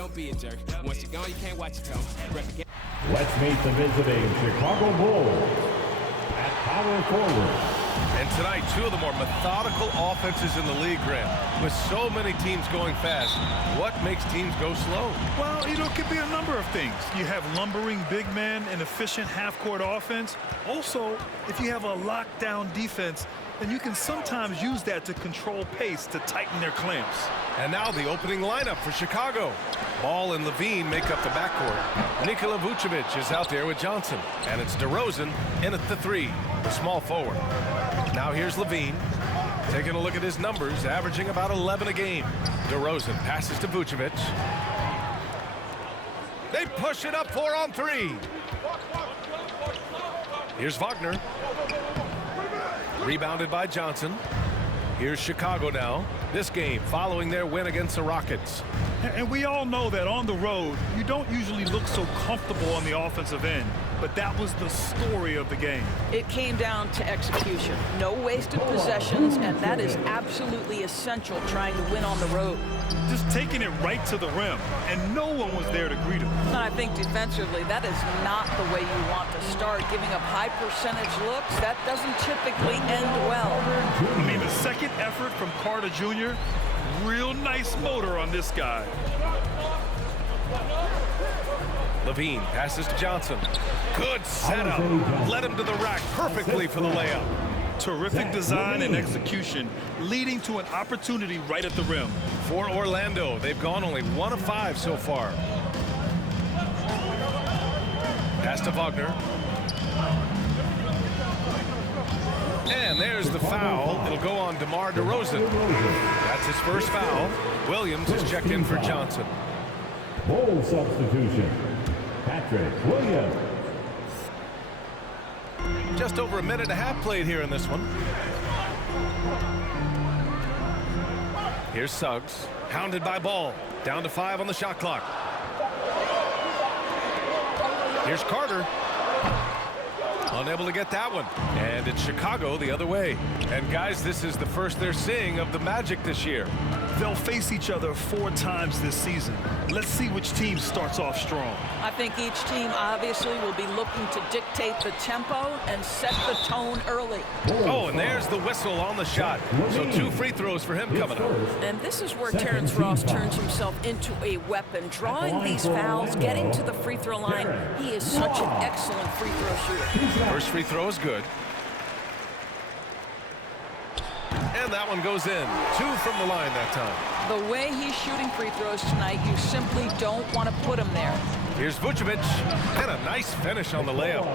don't be a jerk. Once you're gone, you can't watch your toe. Let's meet the visiting Chicago Bulls at power forward. And tonight, two of the more methodical offenses in the league, Grant. With so many teams going fast, what makes teams go slow? Well, it could be a number of things. You have lumbering big men and efficient half-court offense. Also, if you have a lockdown defense, then you can sometimes use that to control pace to tighten their clamps. And now the opening lineup for Chicago. Ball and Levine make up the backcourt. Nikola Vucevic is out there with Johnson. And it's DeRozan in at the three, the small forward. Now here's Levine. Taking a look at his numbers, averaging about 11 a game. DeRozan passes to Vucevic. They push it up 4-on-3. Here's Wagner. Rebounded by Johnson. Here's Chicago now. This game following their win against the Rockets. And we all know that on the road, you don't usually look so comfortable on the offensive end. But that was the story of the game. It came down to execution. No wasted possessions, and that is absolutely essential trying to win on the road. Just taking it right to the rim, and no one was there to greet him. And I think defensively, that is not the way you want to start. Giving up high percentage looks, that doesn't typically end well. I mean, the second effort from Carter Jr., real nice motor on this guy. Levine passes to Johnson. Good setup. Led him to the rack perfectly for the layup. Terrific design and execution, leading to an opportunity right at the rim. For Orlando, they've gone only 1 of 5 so far. Pass to Wagner. And there's the foul. It'll go on DeMar DeRozan. That's his first foul. Williams is checked in for Johnson. Bull substitution. Patrick Williams. Just over a minute and a half played here in this one. Here's Suggs. Hounded by Ball. Down to 5 on the shot clock. Here's Carter. Unable to get that one. And it's Chicago the other way. And guys, this is the first they're seeing of the Magic this year. They'll face each other 4 times this season. Let's see which team starts off strong. I think each team obviously will be looking to dictate the tempo and set the tone early. Oh, and there's the whistle on the shot. So 2 free throws for him coming up. And this is where Terrence Ross turns himself into a weapon. Drawing these fouls, getting to the free throw line. He is such an excellent free throw shooter. First free throw is good. And that one goes in. 2 from the line that time. The way he's shooting free throws tonight, you simply don't want to put him there. Here's Vucevic. And a nice finish on the layup.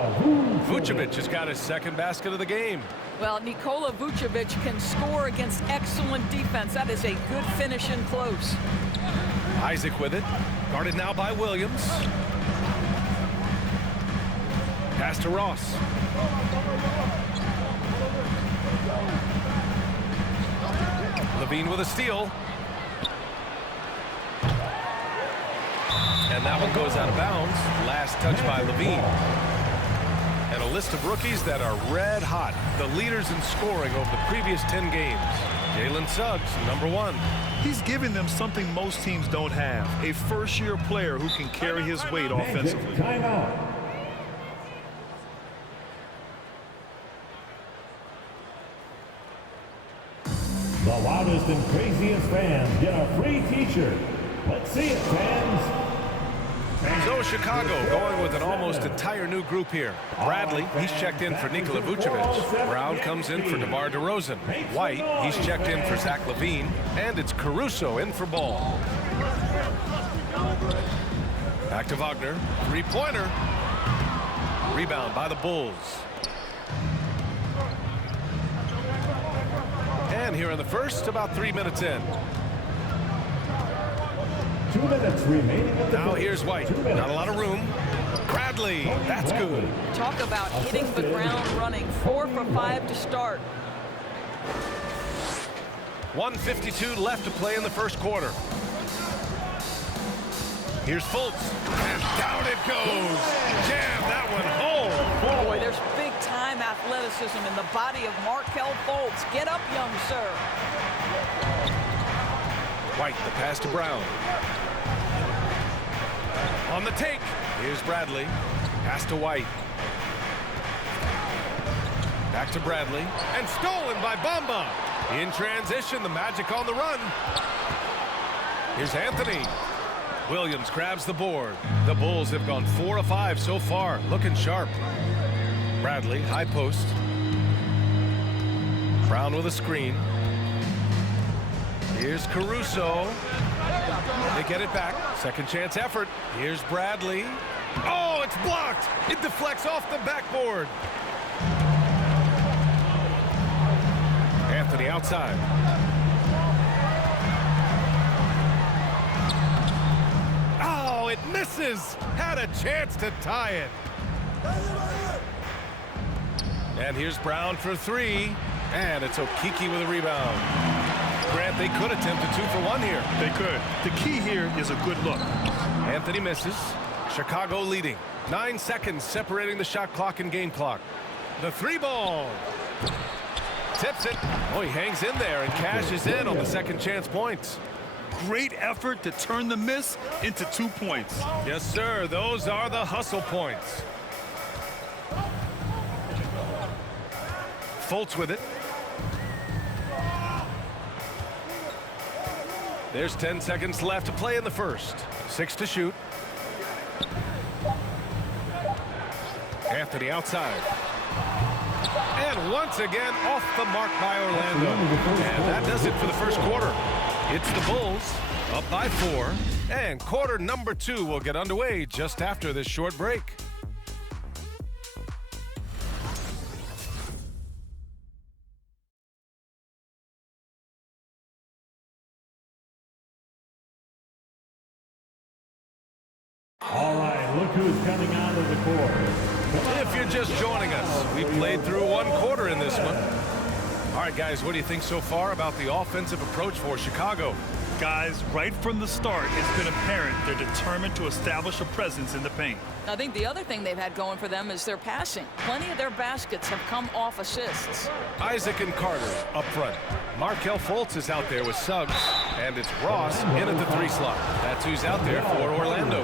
Vucevic has got his second basket of the game. Well, Nikola Vucevic can score against excellent defense. That is a good finish in close. Isaac with it. Guarded now by Williams. Pass to Ross. Levine with a steal. And that one goes out of bounds. Last touch by Levine. And a list of rookies that are red hot. The leaders in scoring over the previous 10 games. Jalen Suggs, number 1. He's giving them something most teams don't have. A first-year player who can carry his weight offensively. Timeout. The loudest and craziest fans get a free t-shirt. Let's see it, fans. So Chicago going with an almost entire new group here. Bradley, he's checked in for Nikola Vucevic. Brown comes in for DeMar DeRozan. White, he's checked in for Zach LaVine. And it's Caruso in for Ball. Back to Wagner. 3-pointer. Rebound by the Bulls. And here in the first, about 3 minutes in. 2 minutes remaining at the Now here's White. Not a lot of room. Bradley, that's good. Talk about hitting the ground running. 4 for 5 to start. 1:52 left to play in the first quarter. Here's Fultz. And down it goes. Jam that one home. Boy, there's big-time athleticism in the body of Markelle Fultz. Get up, young sir. White, the pass to Brown. On the take. Here's Bradley. Pass to White. Back to Bradley. And stolen by Bamba. In transition, the Magic on the run. Here's Anthony. Williams grabs the board. The Bulls have gone 4 of 5 so far. Looking sharp. Bradley, high post. Brown with a screen. Here's Caruso. They get it back. Second chance effort. Here's Bradley. Oh, it's blocked. It deflects off the backboard. Anthony outside. Oh, it misses. Had a chance to tie it. And here's Brown for 3. And it's Okiki with a rebound. Grant, they could attempt a 2-for-1 here. They could. The key here is a good look. Anthony misses. Chicago leading. 9 seconds separating the shot clock and game clock. The 3-ball. Tips it. Oh, he hangs in there and cashes in on the second chance points. Great effort to turn the miss into 2 points. Yes, sir. Those are the hustle points. Fultz with it. There's 10 seconds left to play in the first. 6 to shoot. Anthony outside. And once again off the mark by Orlando. And that does it for the first quarter. It's the Bulls up by 4. And quarter number 2 will get underway just after this short break. All right, look who's coming out of the court. If you're just joining us, we played through 1 quarter in this one. All right, guys, what do you think so far about the offensive approach for Chicago? Guys, right from the start, it's been apparent they're determined to establish a presence in the paint. I think the other thing they've had going for them is their passing. Plenty of their baskets have come off assists. Isaac and Carter up front. Markelle Fultz is out there with Suggs, and it's Ross in at the 3 slot. That's who's out there for Orlando.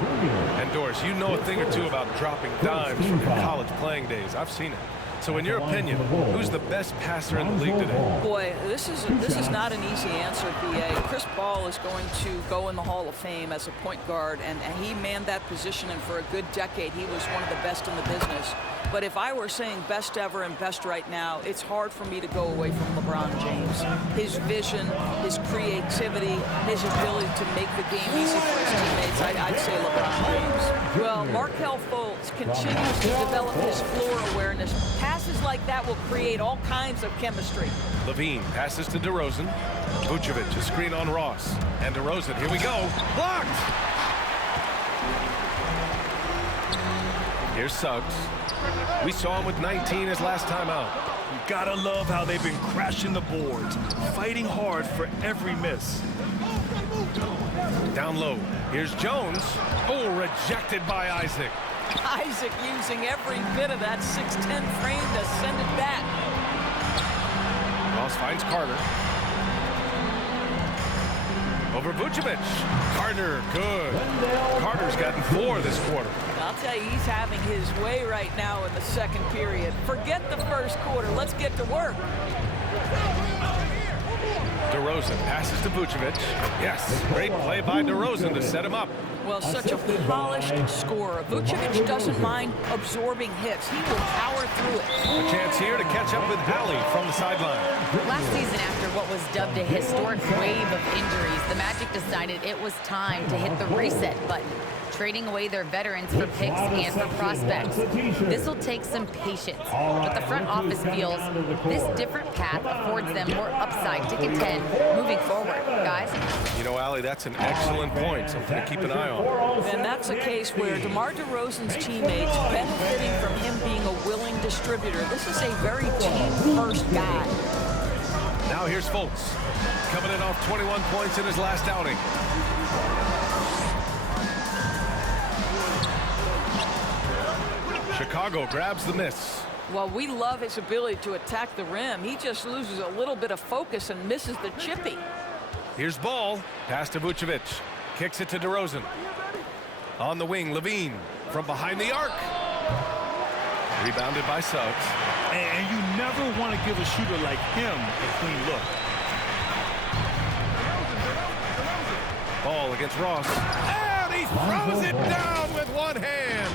And Doris, you know a thing or two about dropping dimes from your college playing days. I've seen it. So in your opinion, who's the best passer in the league today? Boy, this is not an easy answer, B.A. Chris Paul is going to go in the Hall of Fame as a point guard, and he manned that position, and for a good decade, he was one of the best in the business. But if I were saying best ever and best right now, it's hard for me to go away from LeBron James. His vision, his creativity, his ability to make the game easy for his teammates, I'd say LeBron James. Well, Markelle Fultz continues to develop his floor awareness. Passes like that will create all kinds of chemistry. Levine passes to DeRozan. Vucevic, a screen on Ross. And DeRozan, here we go. Blocked! Here's Suggs. We saw him with 19 his last time out. You gotta love how they've been crashing the boards, fighting hard for every miss. Down low. Here's Jones. Oh, rejected by Isaac. Isaac using every bit of that 6'10" frame to send it back. Ross finds Carter. Over Vucevic. Carter, good. Carter's gotten 4 this quarter. I'll tell you, he's having his way right now in the second period. Forget the first quarter. Let's get to work. DeRozan passes to Vucevic. Yes, great play by DeRozan to set him up. Well, such a polished scorer. Vucevic doesn't mind absorbing hits. He will power through it. A chance here to catch up with Hallie from the sideline. Last season, after what was dubbed a historic wave of injuries, the Magic decided it was time to hit the reset button, trading away their veterans for picks and for prospects. This will take some patience, but the front office feels this different path affords them more upside to contend moving forward. Guys? You know, Allie, that's an excellent point, something to keep an eye on. And that's a case where DeMar DeRozan's teammates benefiting from him being a willing distributor. This is a very team-first guy. Now here's Fultz, coming in off 21 points in his last outing. Chicago grabs the miss. Well, we love his ability to attack the rim. He just loses a little bit of focus and misses the chippy. Here's Ball. Pass to Vucevic. Kicks it to DeRozan. On the wing, Levine from behind the arc. Rebounded by Suggs. And you never want to give a shooter like him a clean look. Ball against Ross. And he throws it down with one hand.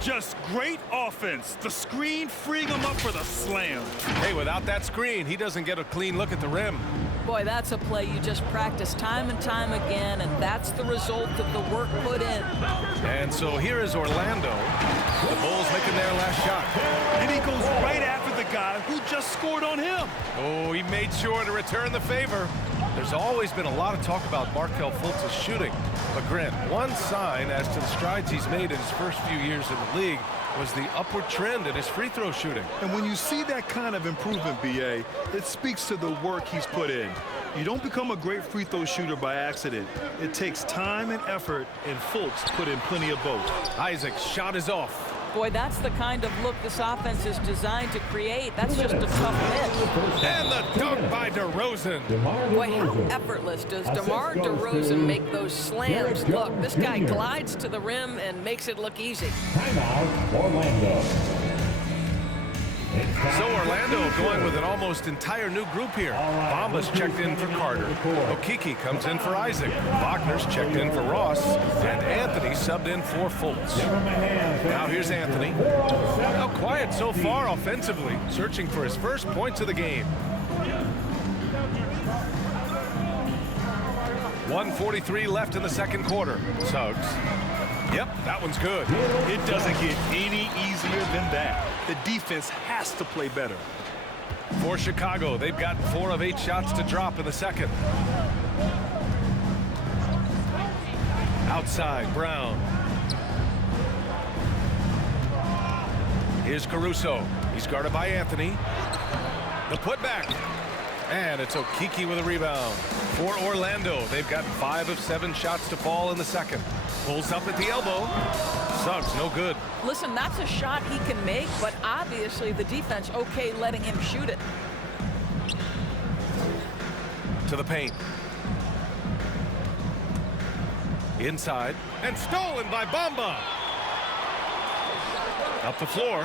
Just great offense. The screen freeing him up for the slam. Hey, without that screen, he doesn't get a clean look at the rim. Boy, that's a play you just practice time and time again, and that's the result of the work put in. And so here is Orlando. The Bulls making their last shot. And he goes right after the guy who just scored on him. Oh, he made sure to return the favor. There's always been a lot of talk about Markelle Fultz's shooting. But Grant, one sign as to the strides he's made in his first few years in the league was the upward trend in his free throw shooting. And when you see that kind of improvement, B.A., it speaks to the work he's put in. You don't become a great free throw shooter by accident. It takes time and effort, and Fultz put in plenty of both. Isaac's shot is off. Boy, that's the kind of look this offense is designed to create. That's just a tough miss. And the dunk by DeRozan. Boy, how effortless does DeMar DeRozan make those slams look? This guy glides to the rim and makes it look easy. Timeout, Orlando. So Orlando going with an almost entire new group here. Bamba's checked in for Carter. Okiki comes in for Isaac. Wagner's checked in for Ross. And Anthony subbed in for Fultz. Now here's Anthony. Now quiet so far offensively, searching for his first points of the game. 1:43 left in the second quarter. Suggs. Yep, that one's good. It doesn't get any easier than that. The defense has to play better. For Chicago, they've got 4 of 8 shots to drop in the second. Outside, Brown. Here's Caruso. He's guarded by Anthony. The putback. And it's Okiki with a rebound. For Orlando, they've got 5 of 7 shots to fall in the second. Pulls up at the elbow. Suggs, no good. Listen, that's a shot he can make, but obviously the defense okay letting him shoot it. To the paint. Inside. And stolen by Bamba. Up the floor.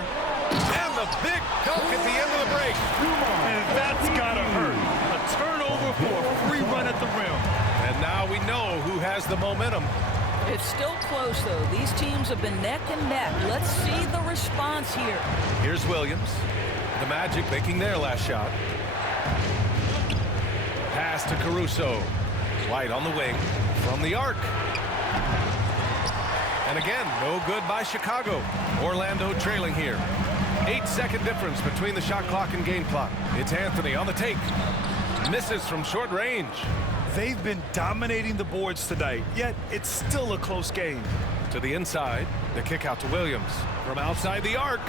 And the big dunk at the end of the break. And that's gotta hurt. A turnover for a free run at the rim. And now we know who has the momentum. It's still close, though. These teams have been neck and neck. Let's see the response here. Here's Williams. The Magic making their last shot. Pass to Caruso. White on the wing from the arc. And again, no good by Chicago. Orlando trailing here. 8-second difference between the shot clock and game clock. It's Anthony on the take. Misses from short range. They've been dominating the boards tonight, yet it's still a close game. To the inside, the kick out to Williams. From outside the arc.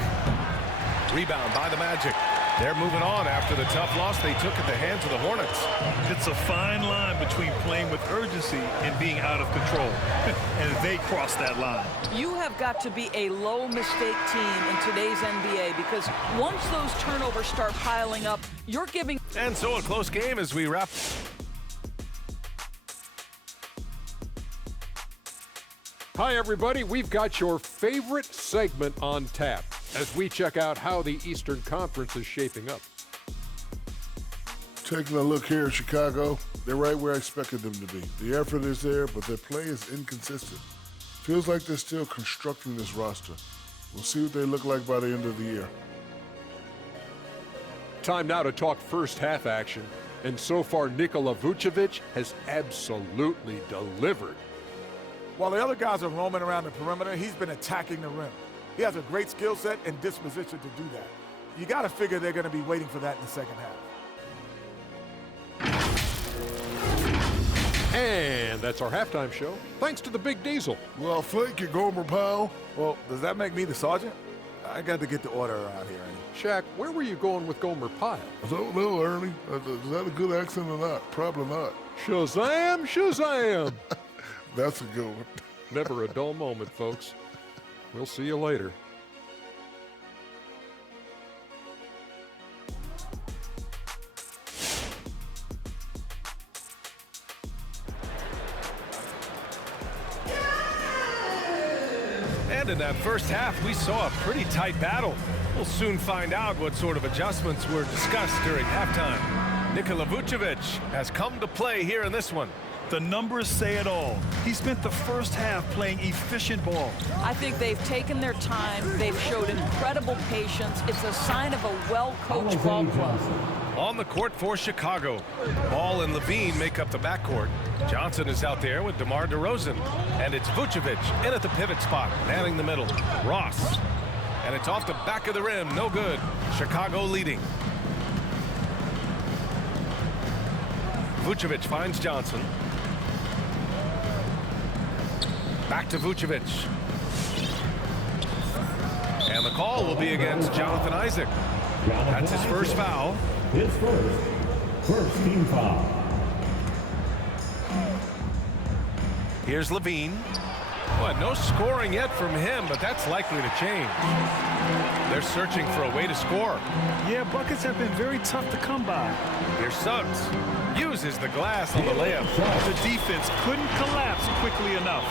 Rebound by the Magic. They're moving on after the tough loss they took at the hands of the Hornets. It's a fine line between playing with urgency and being out of control. And they crossed that line. You have got to be a low-mistake team in today's NBA because once those turnovers start piling up, you're giving... And so a close game as we wrap... Hi, everybody. We've got your favorite segment on tap as we check out how the Eastern Conference is shaping up. Taking a look here at Chicago, they're right where I expected them to be. The effort is there, but their play is inconsistent. Feels like they're still constructing this roster. We'll see what they look like by the end of the year. Time now to talk first half action. And so far, Nikola Vucevic has absolutely delivered. While the other guys are roaming around the perimeter, he's been attacking the rim. He has a great skill set and disposition to do that. You got to figure they're going to be waiting for that in the second half. And that's our halftime show, thanks to the Big Diesel. Well, thank you, Gomer Powell. Well, does that make me the sergeant? I got to get the order around here, Ernie. Shaq, where were you going with Gomer Pyle? I don't know, Ernie. Is that a good accent or not? Probably not. Shazam, Shazam! That's a good one. Never a dull moment, folks. We'll see you later. And in that first half, we saw a pretty tight battle. We'll soon find out what sort of adjustments were discussed during halftime. Nikola Vucevic has come to play here in this one. The numbers say it all. He spent the first half playing efficient ball. I think they've taken their time. They've showed incredible patience. It's a sign of a well-coached ball club. On the court for Chicago. Ball and Levine make up the backcourt. Johnson is out there with DeMar DeRozan. And it's Vucevic in at the pivot spot, manning the middle. Ross. And it's off the back of the rim. No good. Chicago leading. Vucevic finds Johnson. Back to Vucevic. And the call will be against Jonathan Isaac. That's his first foul. His first team foul. Here's Levine. Well, no scoring yet from him, but that's likely to change. They're searching for a way to score. Yeah, buckets have been very tough to come by. Here's Suggs. Uses the glass on the layup. The defense couldn't collapse quickly enough.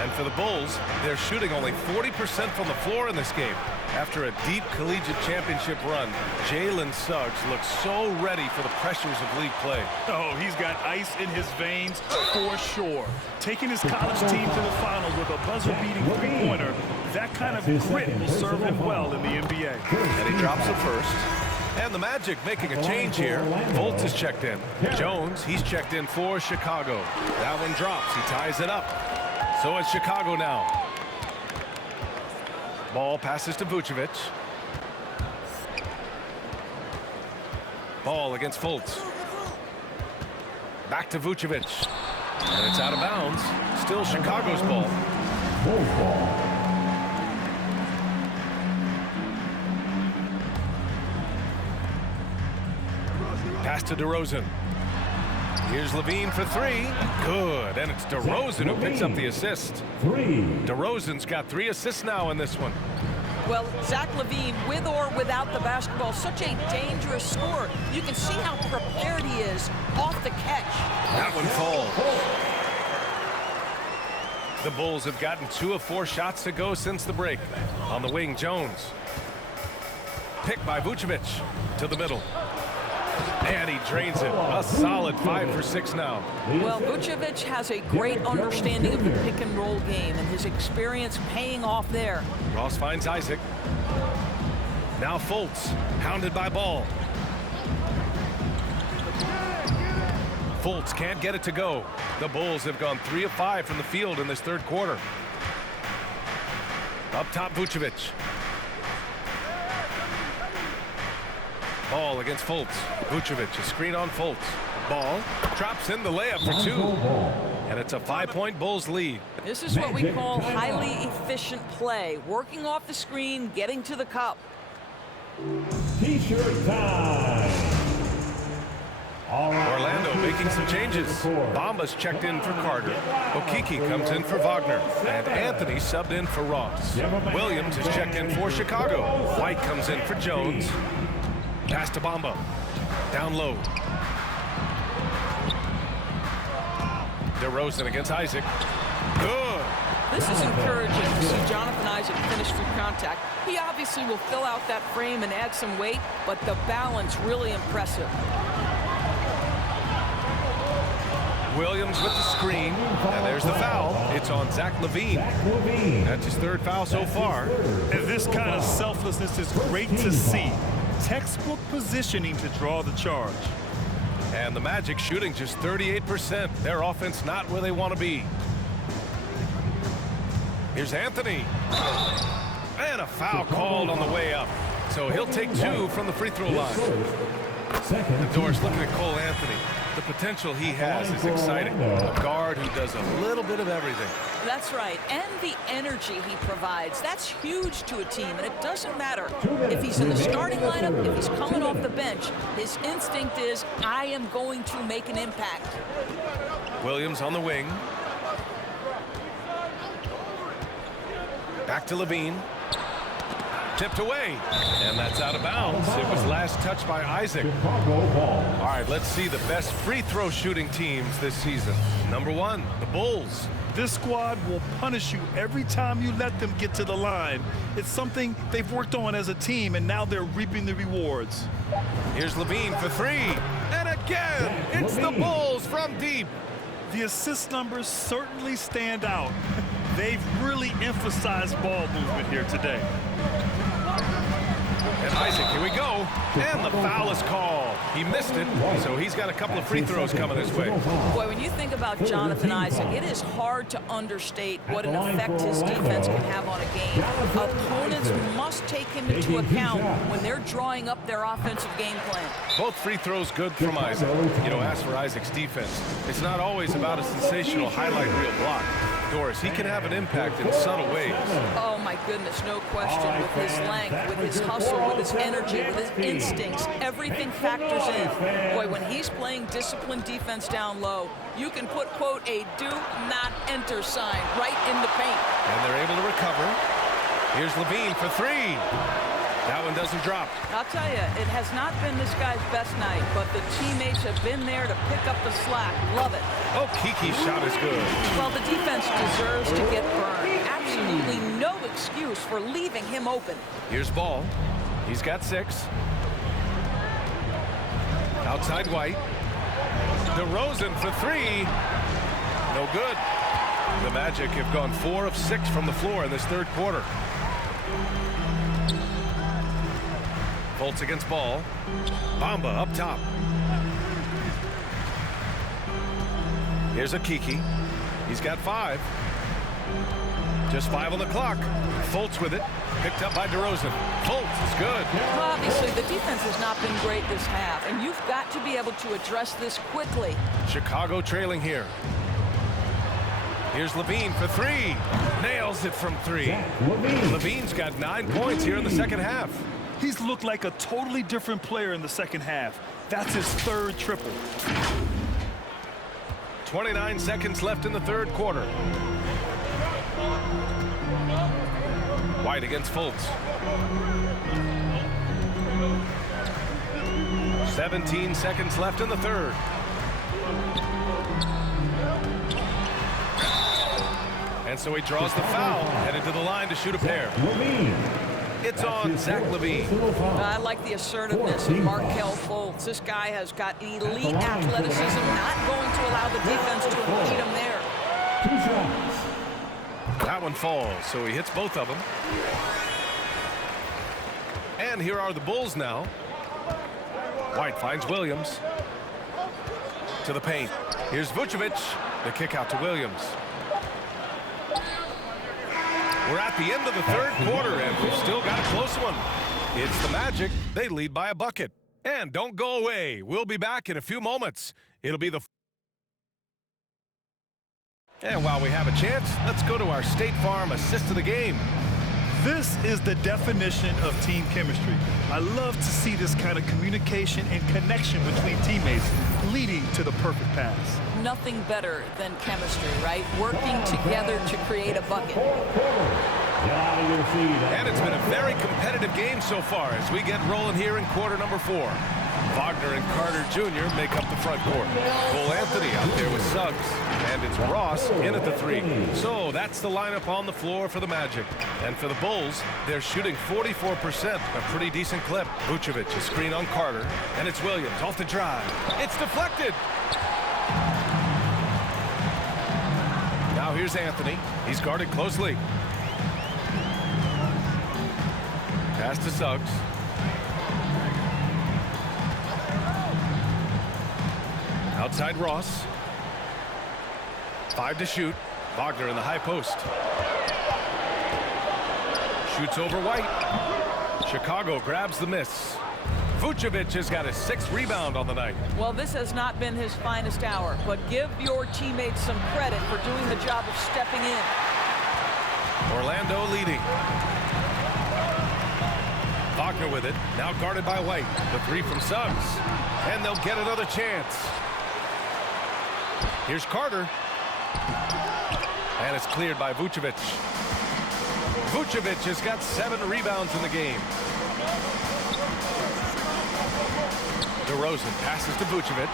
And for the Bulls, they're shooting only 40% from the floor in this game. After a deep collegiate championship run, Jalen Suggs looks so ready for the pressures of league play. Oh, he's got ice in his veins for sure. Taking his college team to the final with a buzzer-beating three-pointer, that kind of grit will serve him well in the NBA. And he drops it first. And the Magic making a change here. Fultz is checked in. Jones, he's checked in for Chicago. That one drops. He ties it up. So it's Chicago now. Ball passes to Vucevic. Ball against Fultz. Back to Vucevic. And it's out of bounds. Still Chicago's ball. Pass to DeRozan. Here's Levine for three. Good. And it's DeRozan who picks up the assist. DeRozan's got 3 assists now in this one. Well, Zach LaVine, with or without the basketball, such a dangerous scorer. You can see how prepared he is off the catch. That one falls. The Bulls have gotten 2 of 4 shots to go since the break. On the wing, Jones. Picked by Vucevic to the middle. And he drains it. A solid 5 for 6 now. Well, Vucevic has a great understanding of the pick and roll game, and his experience paying off there. Ross finds Isaac. Now Fultz, hounded by Ball. Fultz can't get it to go. The Bulls have gone 3 of 5 from the field in this third quarter. Up top, Vucevic. Ball against Fultz. Vucevic, a screen on Fultz. Ball drops in the layup for 2. And it's a 5-point Bulls lead. This is what we call highly efficient play. Working off the screen, getting to the cup. T-shirt time. Orlando making some changes. Bamba's checked in for Carter. Okeke comes in for Wagner. And Anthony subbed in for Ross. Williams is checked in for Chicago. White comes in for Jones. Pass to Bamba. Down low. DeRozan against Isaac. Good. This is encouraging to see Jonathan Isaac finish through contact. He obviously will fill out that frame and add some weight, but the balance really impressive. Williams with the screen. And there's the foul. It's on Zach LaVine. That's his 3rd foul so far. And this kind of selflessness is great to see. Textbook positioning to draw the charge. And the Magic shooting just 38%. Their offense not where they want to be. Here's Anthony. And a foul called on the way up. So he'll take 2 from the free throw line. The Doors looking at Cole Anthony. The potential he has is exciting. A guard who does a little bit of everything. That's right, and the energy he provides. That's huge to a team, and it doesn't matter if he's in the starting lineup, if he's coming off the bench. His instinct is, I am going to make an impact. Williams on the wing. Back to LaVine. Tipped away, and that's out of bounds. It was last touched by Isaac. All right, let's see the best free throw shooting teams this season. Number 1, the Bulls. This squad will punish you every time you let them get to the line. It's something they've worked on as a team, and now they're reaping the rewards. Here's Levine for 3, and again, it's the Bulls from deep. The assist numbers certainly stand out. They've really emphasized ball movement here today. And Isaac, here we go. And the foul is called. He missed it, so he's got a couple of free throws coming his way. Boy, when you think about Jonathan Isaac, it is hard to understate what an effect his defense can have on a game. Opponents must take him into account when they're drawing up their offensive game plan. Both free throws good from Isaac. You know, as for Isaac's defense, it's not always about a sensational highlight reel block. Doris, he can have an impact in subtle ways. Oh my goodness, no question. With his length, with his hustle, with his energy, with his instincts, everything factors in. Boy, when he's playing disciplined defense down low, you can put, quote, a do not enter sign right in the paint. And they're able to recover. Here's Levine for 3. That one doesn't drop. I'll tell you, it has not been this guy's best night, but the teammates have been there to pick up the slack. Love it. Oh, Kiki's shot is good. Well, the defense deserves to get burned. Absolutely no excuse for leaving him open. Here's Ball. He's got 6. Outside White. DeRozan for 3. No good. The Magic have gone 4 of 6 from the floor in this third quarter. Fultz against Ball. Bamba up top. Here's a Kiki. He's got 5. Just 5 on the clock. Fultz with it. Picked up by DeRozan. Fultz is good. Well, obviously, the defense has not been great this half, and you've got to be able to address this quickly. Chicago trailing here. Here's Levine for 3. Nails it from 3. Levine's got 9 points here in the second half. He's looked like a totally different player in the second half. That's his 3rd triple. 29 seconds left in the third quarter. White against Fultz. 17 seconds left in the third. And so he draws the foul, headed to the line to shoot a pair. It's on Zach LaVine. I like the assertiveness of Markelle Fultz. This guy has got elite athleticism, not going to allow the defense to impede him there. That one falls, so he hits both of them. And here are the Bulls now. White finds Williams. To the paint. Here's Vucevic. The kick out to Williams. We're at the end of the third quarter, and we've still got a close one. It's the Magic. They lead by a bucket. And don't go away. We'll be back in a few moments. It'll be the... And while we have a chance, let's go to our State Farm assist of the game. This is the definition of team chemistry. I love to see this kind of communication and connection between teammates leading to the perfect pass. Nothing better than chemistry, right? Working together to create a bucket. And it's been a very competitive game so far as we get rolling here in quarter number 4. Wagner and Carter Jr. make up the front court. Cole Anthony out there with Suggs. And it's Ross in at the 3. So that's the lineup on the floor for the Magic. And for the Bulls, they're shooting 44%, a pretty decent clip. Vucevic, a screen on Carter. And it's Williams off the drive. It's deflected. Now here's Anthony. He's guarded closely. Pass to Suggs. Outside Ross. 5 to shoot. Wagner in the high post. Shoots over White. Chicago grabs the miss. Vucevic has got his 6th rebound on the night. Well, this has not been his finest hour, but give your teammates some credit for doing the job of stepping in. Orlando leading. Wagner with it, now guarded by White. The 3 from Suggs, and they'll get another chance. Here's Carter, and it's cleared by Vucevic. Vucevic has got 7 rebounds in the game. DeRozan passes to Vucevic.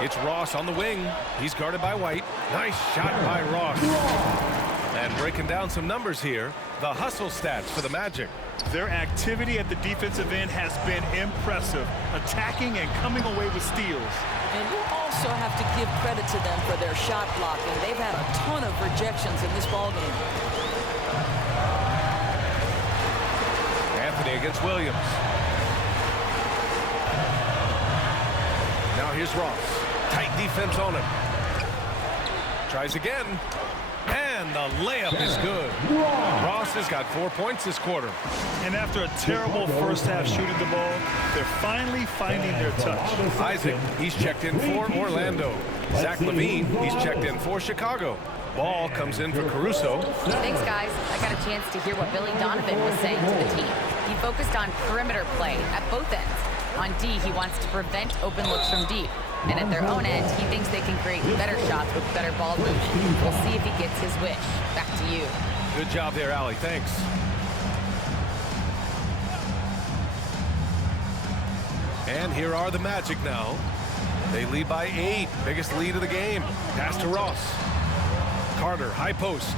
It's Ross on the wing. He's guarded by White. Nice shot by Ross. And breaking down some numbers here, the hustle stats for the Magic. Their activity at the defensive end has been impressive, attacking and coming away with steals. And you also have to give credit to them for their shot blocking. They've had a ton of rejections in this ballgame. Anthony against Williams. Now here's Ross. Tight defense on him. Tries again. And the layup is good. Ross has got 4 points this quarter. And after a terrible first half shooting the ball, they're finally finding their touch. Isaac, he's checked in for Orlando. Zach LaVine, he's checked in for Chicago. Ball comes in for Caruso. Thanks, guys. I got a chance to hear what Billy Donovan was saying to the team. He focused on perimeter play at both ends. On D, he wants to prevent open looks from deep. And at their own end, he thinks they can create better shots with better ball movement. We'll see if he gets his wish. Back to you. Good job there, Allie. Thanks. And here are the Magic now. They lead by 8. Biggest lead of the game. Pass to Ross. Carter, high post.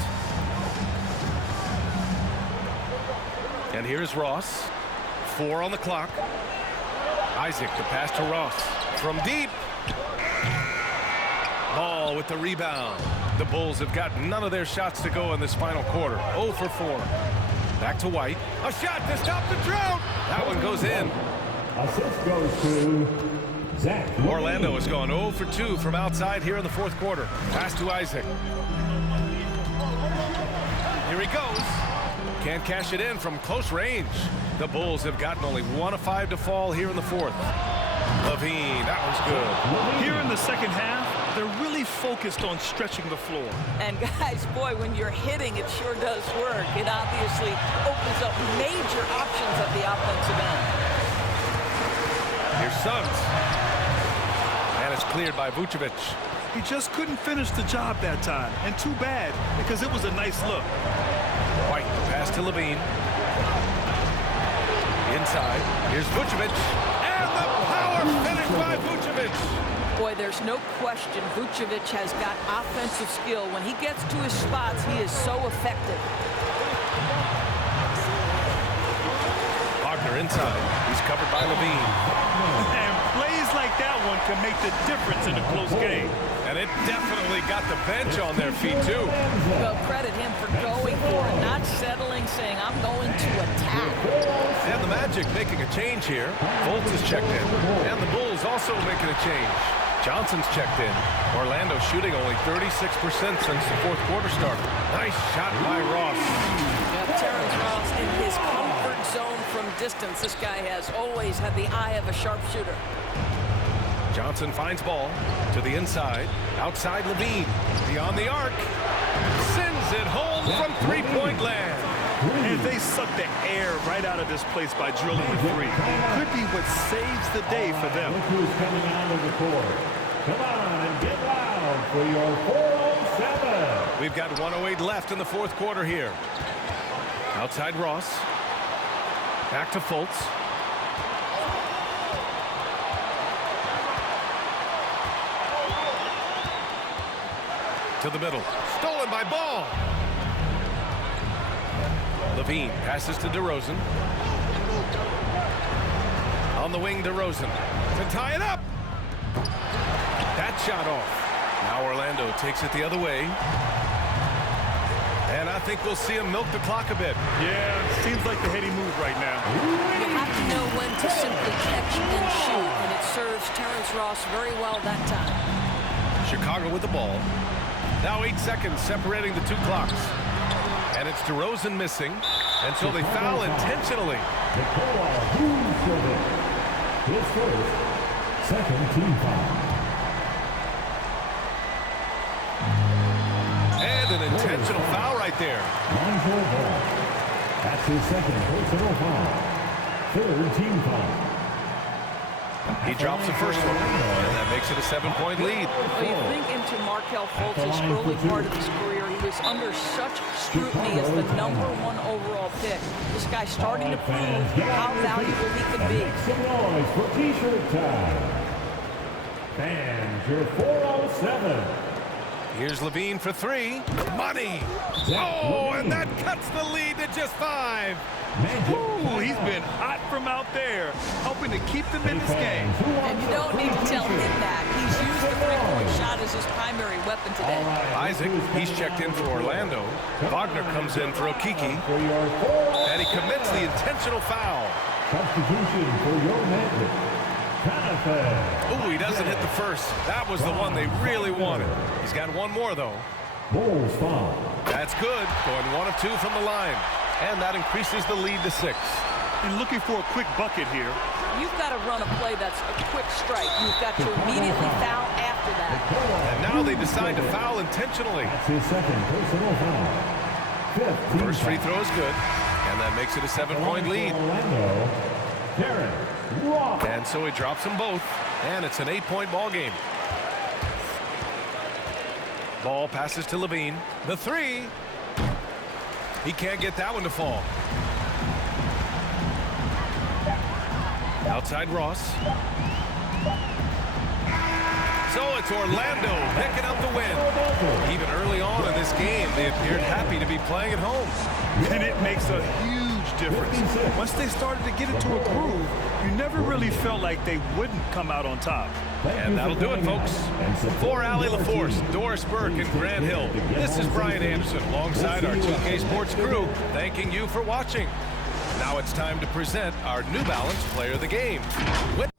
And here's Ross. 4 on the clock. Isaac, the pass to Ross. From deep. Ball with the rebound. The Bulls have got none of their shots to go in this final quarter. 0 for 4. Back to White. A shot to stop the drought. That one goes in. Assist goes to Zach. Orlando has gone 0 for 2 from outside here in the fourth quarter. Pass to Isaac. Here he goes. Can't cash it in from close range. The Bulls have gotten only 1 of 5 to fall here in the fourth. LaVine, that was good. Here in the second half, they're really focused on stretching the floor. And guys, boy, when you're hitting, it sure does work. It obviously opens up major options at the offensive end. Here's Suggs. And it's cleared by Vucevic. He just couldn't finish the job that time. And too bad, because it was a nice look. White, pass to LaVine. Inside, here's Vucevic. And the power finish by Vucevic. Boy, there's no question Vucevic has got offensive skill. When he gets to his spots, he is so effective. Wagner inside. He's covered by LaVine. And plays like that one can make the difference in a close game. And it definitely got the bench on their feet, too. Well, credit him for going for it, not settling, saying, I'm going to attack. And the Magic making a change here. Fultz is checked in. And the Bulls also making a change. Johnson's checked in. Orlando shooting only 36% since the fourth quarter started. Nice shot by Ross. Yeah, Terrence Ross in his comfort zone from distance. This guy has always had the eye of a sharpshooter. Johnson finds ball to the inside. Outside LaVine. Beyond the arc. Sends it home from three-point land. And they suck the air right out of this place by drilling the three. Could be what saves the day for them. Look who's coming out of the court. Come on and get loud for your 407. We've got 1:08 left in the fourth quarter here. Outside Ross. Back to Fultz. To the middle. Stolen by Ball. LaVine passes to DeRozan. On the wing, DeRozan. To tie it up. That shot off. Now Orlando takes it the other way. And I think we'll see him milk the clock a bit. Yeah, seems like the heady move right now. You have to know when to simply catch and shoot, and it serves Terrence Ross very well that time. Chicago with the ball. Now 8 seconds separating the two clocks. And it's DeRozan missing. And so they foul intentionally. His first, second team foul. And an intentional foul right there. Lonzo Ball. That's his second personal foul. Third team foul. He drops the first one, and that makes it a 7-point lead. Well, you think into Markelle Fultz's early part of his career, he was under such scrutiny as the #1 overall pick. This guy's starting to prove how valuable he can be. Make some noise for T-shirt time. Fans, your 407. Here's Levine for 3. Money! Oh, and that cuts the lead to just 5. Ooh, he's been hot from out there, helping to keep them in this game. And you don't need to tell him that. He's used the three-point shot as his primary weapon today. Isaac, he's checked in for Orlando. Wagner comes in for Okiki. And he commits the intentional foul. Substitution for your Magic. Ooh, he doesn't hit the first. That was the one they really wanted. He's got one more, though. Bulls foul. That's good. Going 1 of 2 from the line. And that increases the lead to 6. And looking for a quick bucket here. You've got to run a play that's a quick strike. You've got to immediately foul after that. And now they decide to foul intentionally. That's his second personal foul. First free throw is good. And that makes it a 7-point lead. Orlando, Darren Ross. And so he drops them both. And it's an 8-point ball game. Ball passes to Levine. The 3. He can't get that one to fall. Outside Ross. So it's Orlando picking up the win. Even early on in this game, they appeared happy to be playing at home. And it makes a huge difference. Once they started to get into a groove, you never really felt like they wouldn't come out on top. And that'll do it, folks. For Allie LaForce, Doris Burke, and Grant Hill, this is Brian Anderson alongside our 2K Sports crew, thanking you for watching. Now it's time to present our New Balance Player of the Game. With